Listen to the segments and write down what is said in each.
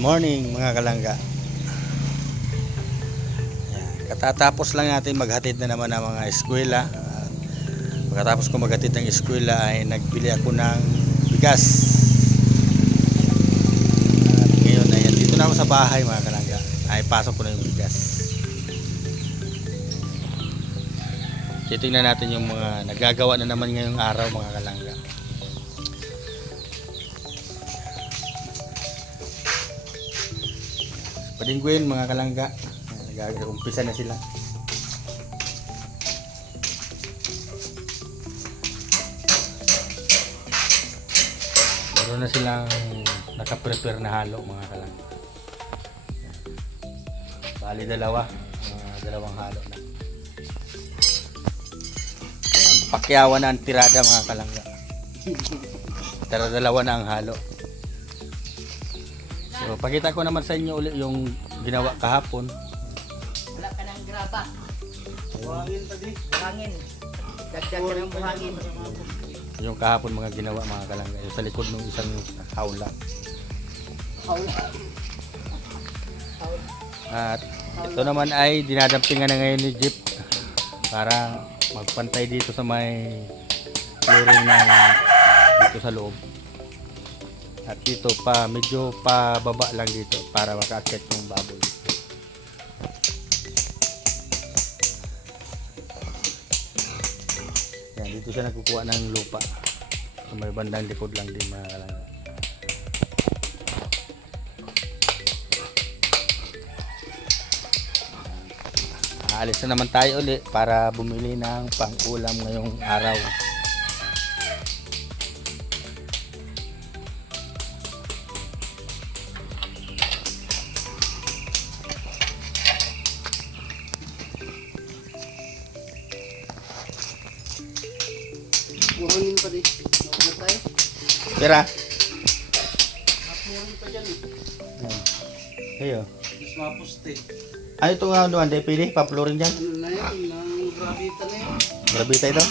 Morning mga kalangga. Ayan, katatapos lang natin maghatid na naman ng mga eskwela. Pagkatapos ko maghatid ng eskwela ay nagbili ako ng bigas. At ngayon ay dito na ako sa bahay mga kalangga. Ay pasok ko na yung bigas. Titingnan natin yung mga nagagawa na naman ngayong araw mga kalangga. Padingguin mga kalangga, nag-umpisa na sila. Meron na silang nakaprepare na halo mga kalangga. Bali dalawang halo na. Pakyawan na ang tirada mga kalangga. Dalawa na ang halo. So, pakita ko naman sa inyo ulit yung ginawa kahapon. Wala ka ng graba. Buhangin pa di. Buhangin. Dagdag ka ng buhangin. Yung kahapon mga ginawa mga kalangga. Yung sa likod ng isang hawla. At ito naman ay dinadampingan na ngayon ni Jeep para magpantay dito sa may flooring na dito sa loob. At dito pa medyo pababa lang dito para maka-akit yung baboy. Yan, dito siya nagkukuha ng lupa. So, may bandang likod lang din mga kalangga. Aalis na naman tayo ulit para bumili ng pang-ulam ngayong araw. Buhangin pa di. Nakuna tayo. Pera. Buhangin pa dyan eh. Ayo. Mas mapuste. Ano ito nga doon? Hindi pili? Pa-flooring dyan? Ano na yun? Nang gravita na yun. Grabita ito?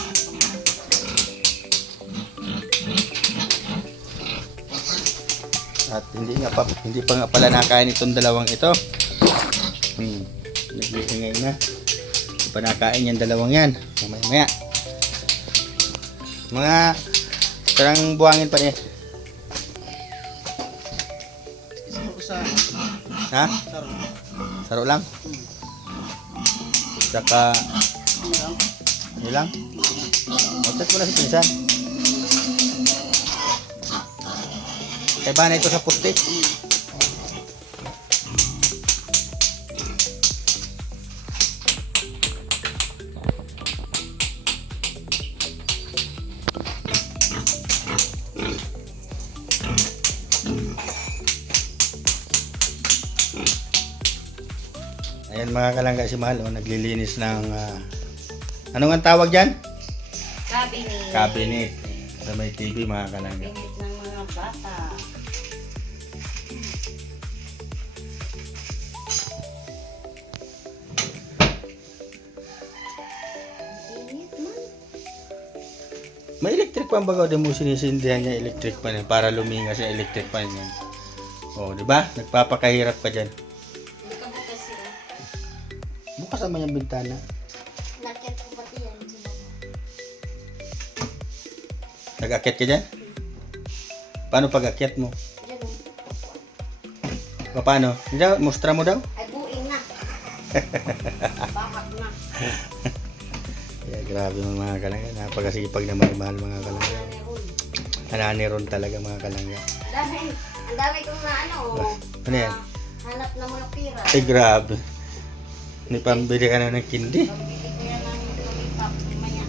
At hindi pa nga pala nakain itong dalawang ito. Nag-iingay na. Hindi pa nakain yung dalawang yan. Mamaya. Mga parang buhangin pa niya. Isa ko sa Ha? saro. Saro lang? Saka Ano lang? yun lang? Otas mo na si Pinsan. Kaya ba na ito sa puti? Ayan mga kalangga, si Mahal naglilinis ng ano nga tawag dyan? Cabinet. Cabinet sa may TV mga kalangga. Cabinet ng mga bata. Init man. May electric pan baga din mo sinisindihan niya electric pan yan para lumingas yung electric pan yan. Oh, di ba? Nagpapakahirap ka diyan. Nakabukas sila. Bukas naman yung bintana. Nakit ko pati yan. Nag-akyat ka diyan? Paano pag-akyat mo? Diyan o. Paano? Diyan, mustra mo daw? Ay buing na. Bakak na. Yeah, grabe mga kalangga. Napakasipag naman ni Mahal mga kalangga. Ananiron talaga mga kalangga. Ang dami kong na ano. Ano yan? Hanap ng mga pira. Ay grabe. May pambili ka na ng kindi. Pambili ko yan ng lollipop. Maya.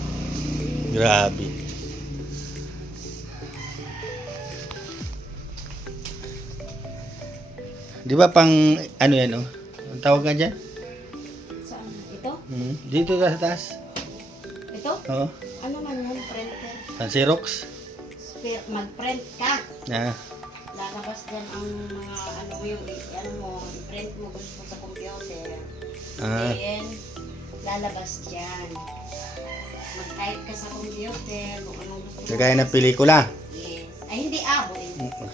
Grabe. Di ba pang ano yan oh? Ang tawag nga dyan? Saan? Ito? Dito sa taas. Ito? Oo. Ano man yan? Printer. Ang Xerox. Mag-print ka. Ah. Lalabas dyan ang mga ano mo yung ano mo, i-print mo gusto sa computer. Ah. Then, lalabas dyan. Mag-type ka sa computer kung anong gusto mo. Kagaya ng pelikula. Yes. Ay, hindi abo.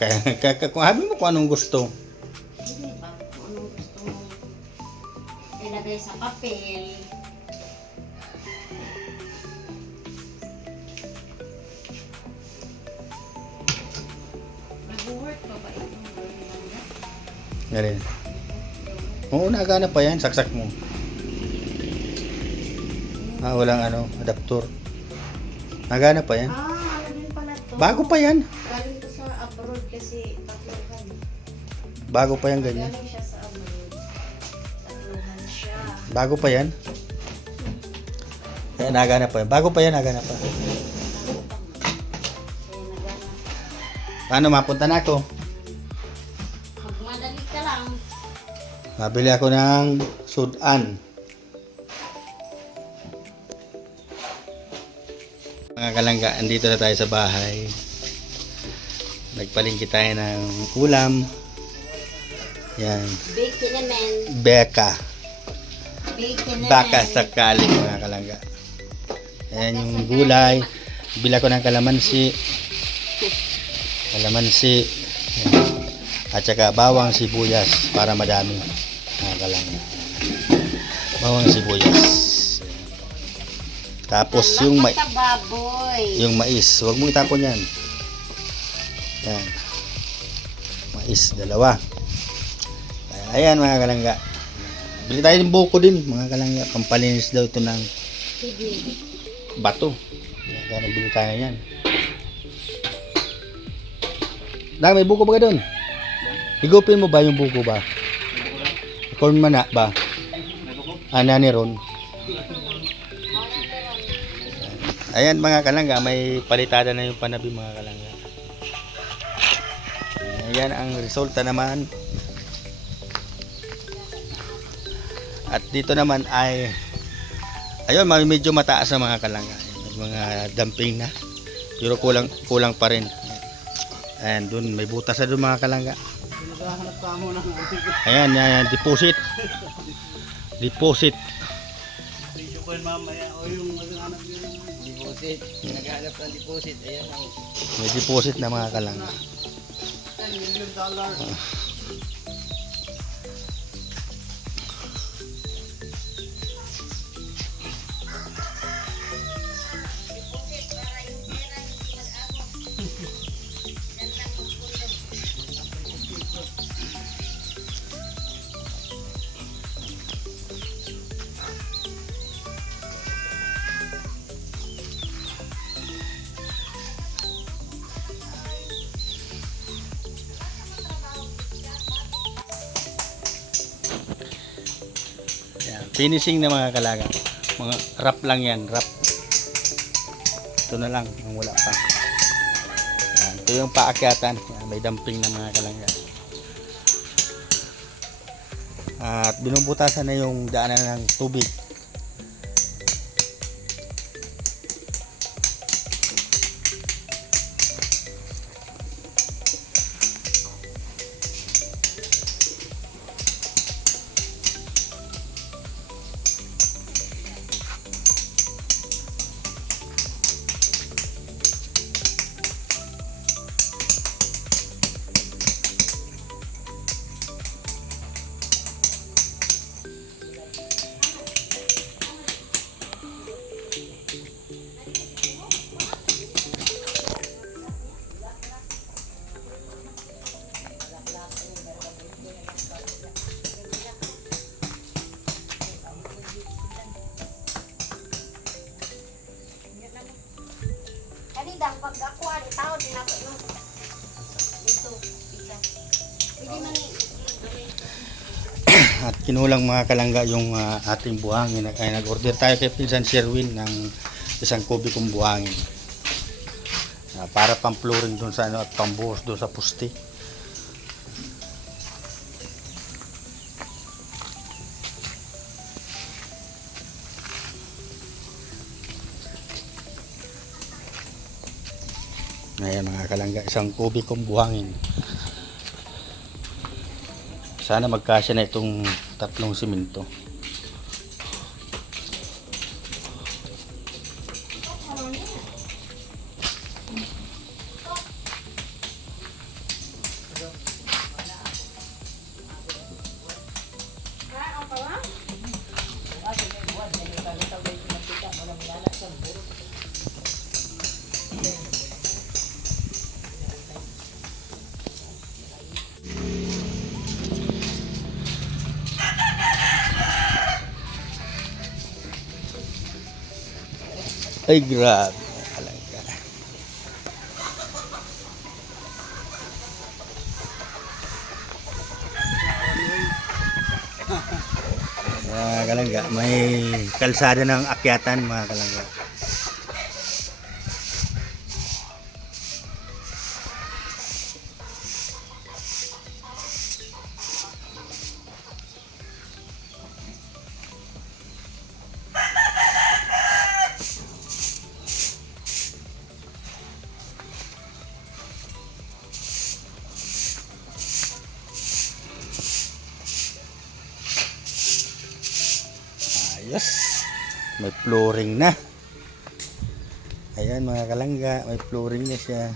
Kaya kung sabi mo kung anong gusto. ilagay sa papel. Nag-work pa ba ito? Galing. Oo, nagana pa yan. Saksak mo. Walang adaptor. Nagana pa yan. Ano din pala to? Bago pa yan. Galing to sa abroad kasi tatluhan. Bago pa yan ganyan. Galing siya sa abroad. Tatluhan siya. Bago pa yan. Kaya nagana pa yan. Bago pa yan, nagana pa. Kaya nagana. Paano mapunta na ako? Magmadali ka lang. Mabili ako ng sudan. Mga kalangga, andito na tayo sa bahay. Nagpalingki tayo ng ulam. Yan. Bacon naman. Beka. Bacon naman. Baka sakali mga kalangga. Ayan yung gulay. Bila ko ng kalamansi. Kalamansi. Yan. At saka bawang sibuyas para madami. Mga kalangga. Bawang sibuyas. Tapos yung yung mais, huwag mo itapon yan. Yan. Mais, dalawa. Ayan mga kalangga. Bili tayo ng buko din mga kalangga. Pampalinis daw ito ng bato. Kaya nagbili tayo yan. May buko ba ka doon? Higupin mo ba yung buko ba? Corn mana ba? Nani ron? Ayan mga kalangga, may palitada na yung panabi mga kalangga. Ayan ang resulta naman. At dito naman ay ayun, medyo mataas na mga kalangga. May mga dumping na. Pero kulang pa rin. Ayan, dun may butas na dun mga kalangga. Naghahanap ka mo ng Ayan, deposit. Deposit. video ko yun mamaya. O yung naghahanap yun ng deposit. Naghahanap ng deposit. Ayan ang May deposit na mga kalangga. $10 million. Finishing na mga kalangga. Mga wrap lang yan, wrap. Ito na lang, ang wala pa. Yan, ito yung paakyatan. Yan, may dumping na mga kalangga. At binubutasan na yung daanan ng tubig. Kanidang pag ako ari tao din ako no. Dito, pizza. Pwede man At kinulang mga kalangga yung ating buhangin. Ay nag-order tayo kay Pinsan Sherwin ng isang kubikong buhangin. Para pang-flooring dun sa at pambuhos dun sa puste. Ayan mga kalangga, isang kubikong buhangin. Sana magkasya na itong 3 simento. Ay, grabe. Kalangga. Mga kalangga, may kalsada ng akyatan mga kalangga. Ayos. May flooring na. Ayan mga kalangga, may flooring na siya.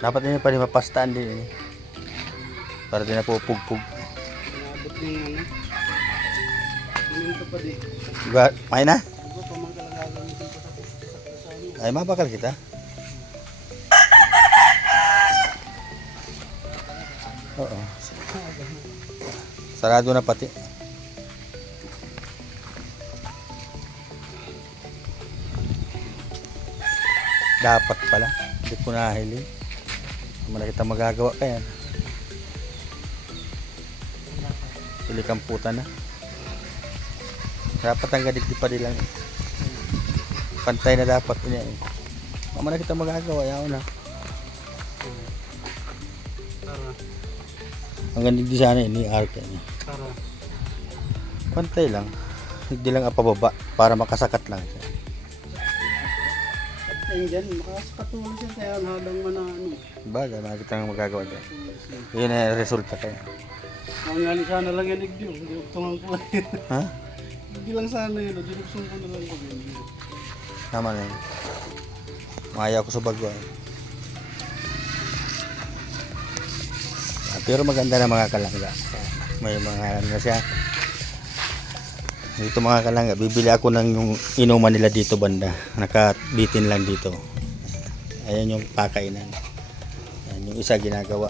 Dapat din pa rin mapastaan din eh. Para din na pupugpug. Naabot yung ano. Minto pa di. May na? Diba pa man kalagalan dito sa ano. Ay, mabakal kita. Oo. Sarado na pati. Dapat pala. Hindi ko nahiling. Malaki kita magagawa ka yan. Pili kang puta na. Dapat ang gadigdi pa din lang. Pantay na dapat niya eh. Malaki kita magagawa. Yaw na. Tara. Ang gadigdi sana ni arc yan. Tara. Pantay lang. Hindi lang apababa para makasakat lang siya. Ayun dyan, makapatuloy siya kaya hadang man na ano. Bagay, malaki kita magagawa dyan. Yun ang resulta kaya. Ang nga sana lang yan igdiyo, hindi uktungan ko. Ha? Hindi lang sana yun, dinuksong ko na lang ko yun. Tama na yun. Mayaw ko sa bagwa. Pero maganda na mga kalangga. May mga ano na siya. Dito mga kalangga, bibili ako ng yung inuman nila dito banda. Nakabitin lang dito. Ayan yung pakainan. Ayan yung isa ginagawa.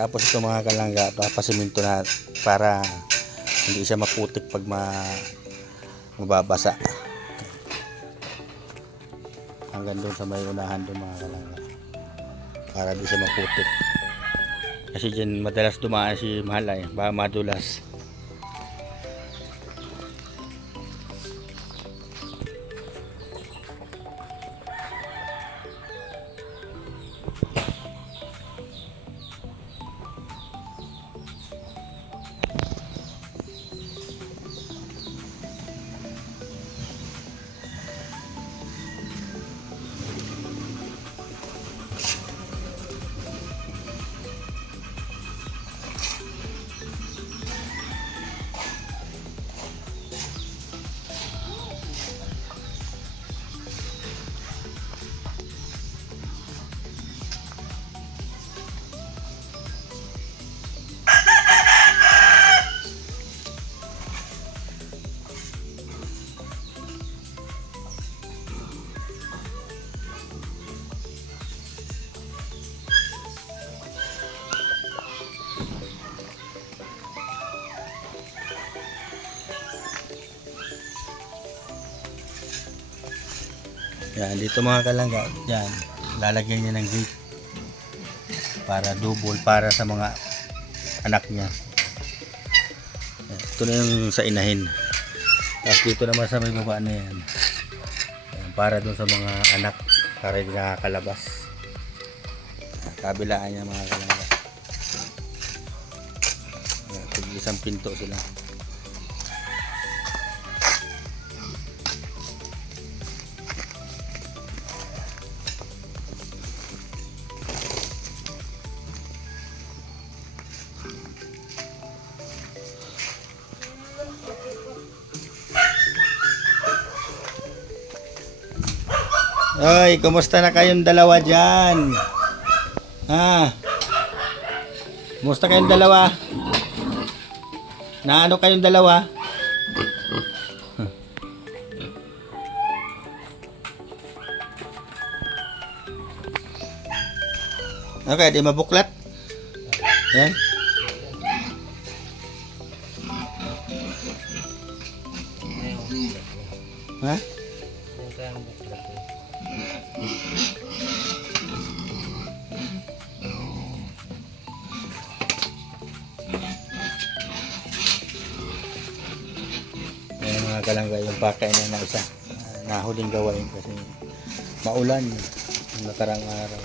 Tapos ito mga kalangga, papasiminto na para hindi siya maputik pag mababasa. Hanggang doon sa may unahan doon mga kalangga. Para di siya maputik. Kasi dyan madalas dumaan si Mahalay, baka madulas. Yan, dito mga kalangga, yan, lalagyan niya ng gate para double para sa mga anak niya. Yan, ito na yung sa inahin. Tapos dito naman sa may baba na yan. Yan, para dun sa mga anak para hindi nakakalabas. Kabilaan niya mga kalangga. Yan, isang pinto sila. Oy, kumusta na kayong dalawa dyan? Ha? Kumusta kayong dalawa? Na ano kayong dalawa? Okay, di mabuklat. Yan. Ha? Yung kaya ang buklat eh. Ayan mga kalangga, yung pakay na isa. Nahuling gawain kasi maulan yung nakarang araw.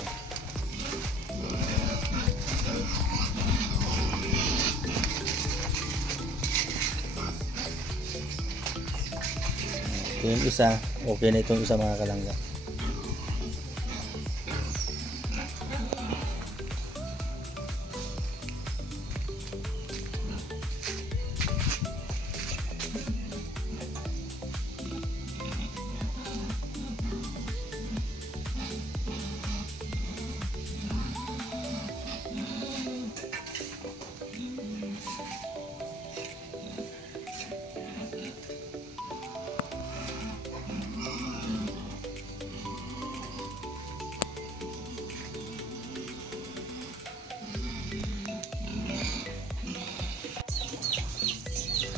Ito yung isa, okay na itong isa mga kalangga.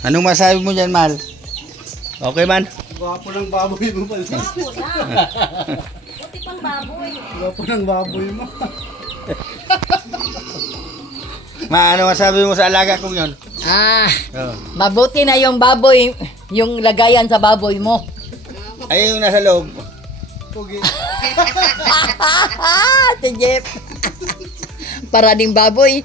Anong masabi mo dyan, Mal? Okay man? Gwapo ng baboy mo pala. Ako na. Buti pang baboy. Gwapo ng baboy mo. Ano masabi mo sa alaga kong yun? Oh. Mabuti na yung baboy, yung lagayan sa baboy mo. Ay, yung nasa loob. Pugi. Si Jeff. Para ding baboy.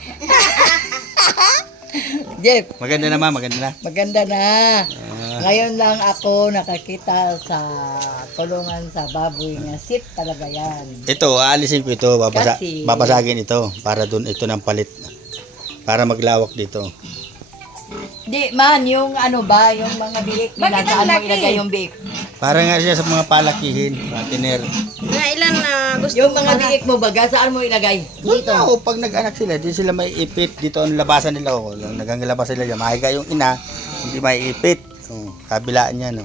Jeff, Maganda naman, maganda na. maganda na. Ngayon lang ako nakakita sa kulungan sa baboy nga sit talaga yan. Ito, aalisin ko ito. Kasi- Babasagin ito. Para dun ito ng palit. Para maglawak dito. Di man, yung ano ba, yung mga biik, Bakit saan ang mo laki? ilagay yung biik? Para nga siya sa mga palakihin, mga tiner. Mga ilan na gusto Yung mga biik mo baga, saan mo ilagay? Dito. Pag nag-anak sila, di sila may ipit. Dito ang labasan nila. Oh. Nagangalabas sila dyan. Mahiga yung ina, hindi may ipit. Oh, kabilaan niya. No?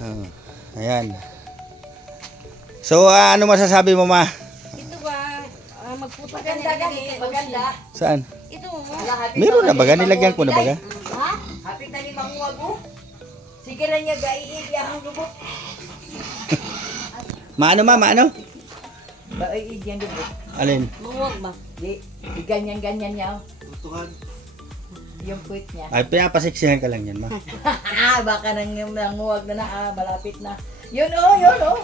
Oh, ayan. So, ano masasabi mo, ma? Ito ba? Magpupa ka Maganda ganit, maganda. Saan? Ito. Meron na baga? Nilagyan ko na baga? Ha? Hapit na ni manguwag mo. Sige na niya gaiig yung lubot. Maano, ma? Maano? Gaiig yung lubot. Alin? Muwag ba? Di ganyan-ganyan niya. Tutuhan. Yung puwit niya. Ay, pinapasiksihan ka lang yan, ma. Baka nanguwag na malapit na. Yun oh.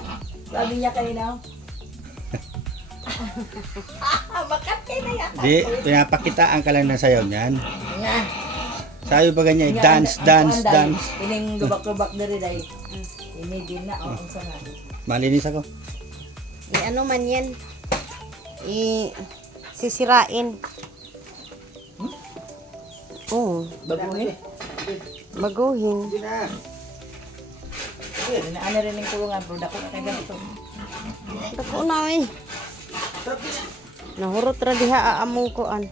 Sabi niya kanina. Makat kayo na yan. Di, pinapakitaan ka lang ng sayaw niyan. Nga. Sabi ba ganyan, dance, dance, dance. Ining lubak-lubak na rin ay. Ini din na. O, unsa nga. Malinis ako. Ano man yan? Sisirain. Oo. Baguhin. Baguhin. Ano rin yung kulungan. Pero dako na kayo ganito. Dako na eh. Nahurot ra diha among kuan.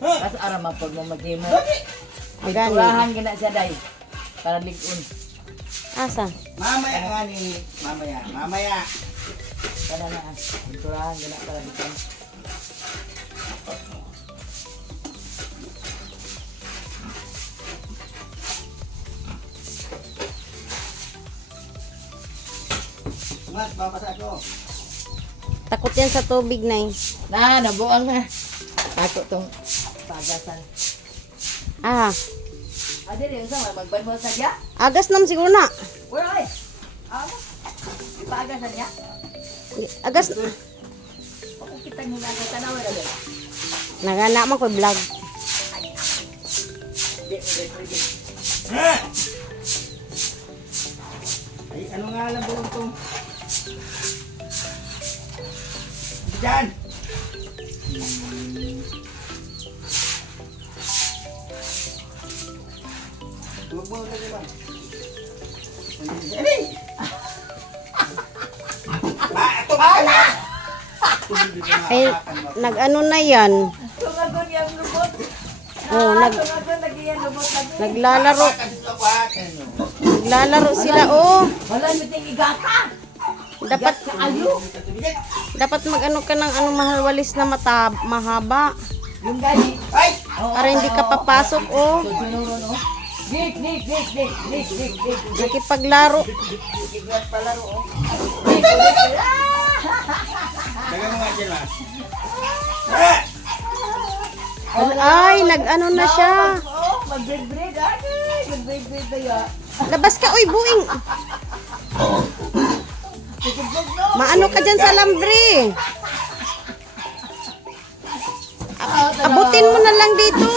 Kasi arama pag mo mag-imo. Agani. Turahan gina siya day. Para ligon. Asa? Mamaya nga ni, mamaya. Kana na. Turahan gina para ligon. Mas, babasa ko. Takot yan sa tubig na eh. Nabuang na. Ako tong pagasan. Ah, Adi rin sa magbanmo sa dia. agas nam siguro na. Wala ay. Amo. Pagasan niya. Agas. Ako kita nila sa tanaw ra ba. Nagana man ko vlog. Di mo din. Ay, ano nga lang doon itong? Diyan! Huwag mo lagi ba? Ay! Ay, nag-ano na yan. Tungagon yung lubot. Oh, Tungagon lagi yan lubot lagi. naglalaro. Naglalaro sila, oh. Wala miting igata. Dapat Ayo. dapat mag-ano ka ng ano mahalwalis na mahaba Yung gani. Ay! para hindi ka papasok, oh. Susunuron, oh. Dik. Nakipaglaro. Igat palaro, oh. Dagan mo nga dyan, ma. Ay, nag-ano na siya. Oh, mag-breed. Ay, mag-breed na yan. Labas ka, uy, buing. Maano ka dyan sa lambre. Abutin mo na lang dito.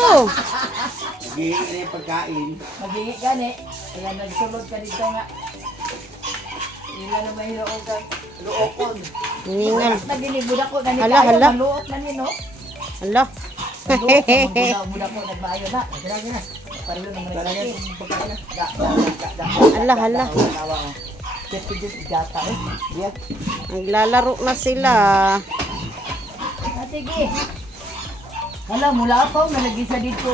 Gihingi na yung pagkain. Magiging gani. Kaya nagsulod ka dito nga. Ila na may hiroon kang luokon. Hiningal. Naginibud ako. Ganit Hala, tayo. hala. Maluok na nino. Hala. Maluok ko. Nagmaayo na. Grabe na. Pareho ng mga lagi. Hala, hala. Kasi dito igata. Diyan. Naglalaro na sila. Sige. Hala, mula pa. Nalagay sa dito.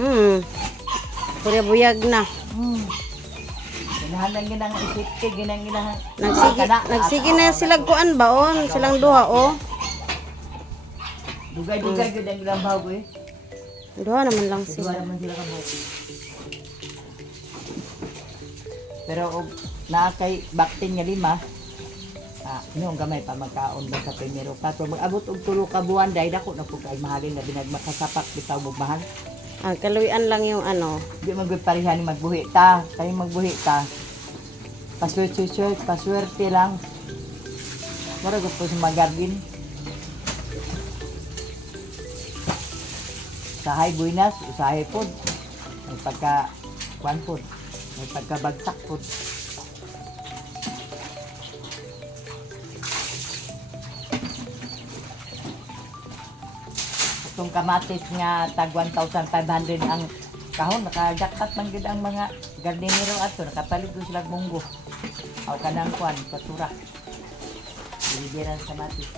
Oh. Buyag na. Ginahan lang ginang isipke. Ginahan. Nagsige na sila kuan baon. Silang duha, oh. Dugay-dugay yun ang ilang bago eh. Duha naman lang Dugay sila. naman sila kabog. Pero og naa kay bakting nga 5, yung gamay pa magkaon ba sa primero 4 mag-abot og 3 ka buwan dahil ako na po kay mahalin na binagmakasapak bitaw og mahal. Kaluyan lang yung ano. Di magparihan ni magbuhi ta, kay magbuhi ta. Paswerte lang. Mara gud po sa magarbin. Usahay buinas, usahay pod. May pagka kwan pod. May pagkabagsak pod. Itong kamatis nga tag 1,500 ang kahon, nakajaktat man gid ang mga gardenero ato, nakapalit do sila munggo. Aw kanang kwan, patura. Biliran sa kamatis.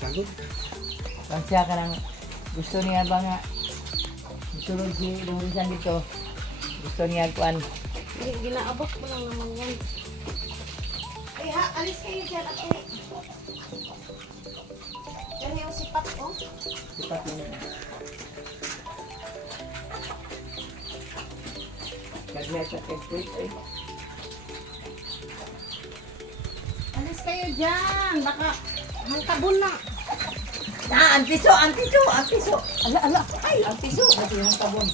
Kagod. Kung siya ka nang gusto niya ba nga sulod si Lurisan dito, gusto niya kuan. Ginaabot mo lang naman yan. Ay ha, alis kayo dyan at yan yung sipat, oh. Sipat mo. Nagnet sa kekpit eh. Alis kayo dyan. Baka hangtabon na. Ang piso. Ala. Ay, ang piso. Kasi ang tabon.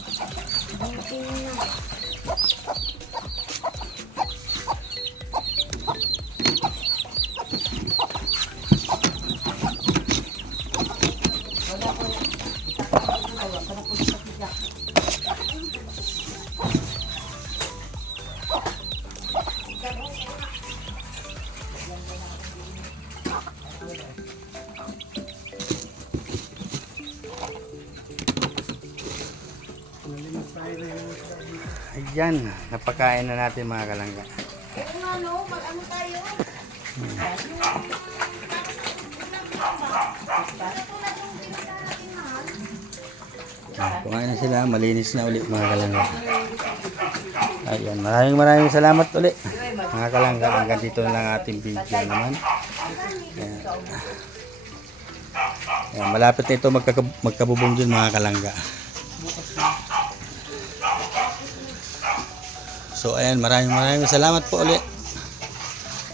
Ayan, napakain na natin mga kalangga. Kung ano, mag-ano tayo? Kumain na sila, malinis na uli mga kalangga. Ayan, maraming salamat uli mga kalangga. Hanggang dito na lang ating video naman. Ayan. Ayan, malapit na ito magkabubong din mga kalangga. So ayan, maraming salamat po uli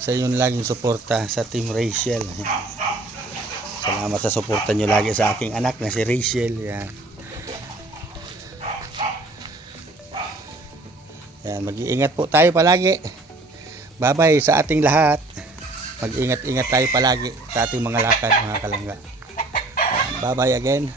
sa inyong laging suporta sa Team Rachel. Salamat sa suporta nyo lagi sa aking anak na si Rachel. Yan. Yan, mag-iingat po tayo palagi. Bye-bye sa ating lahat. Mag-ingat-ingat tayo palagi sa ating mga lakad, mga kalangga. Bye-bye again.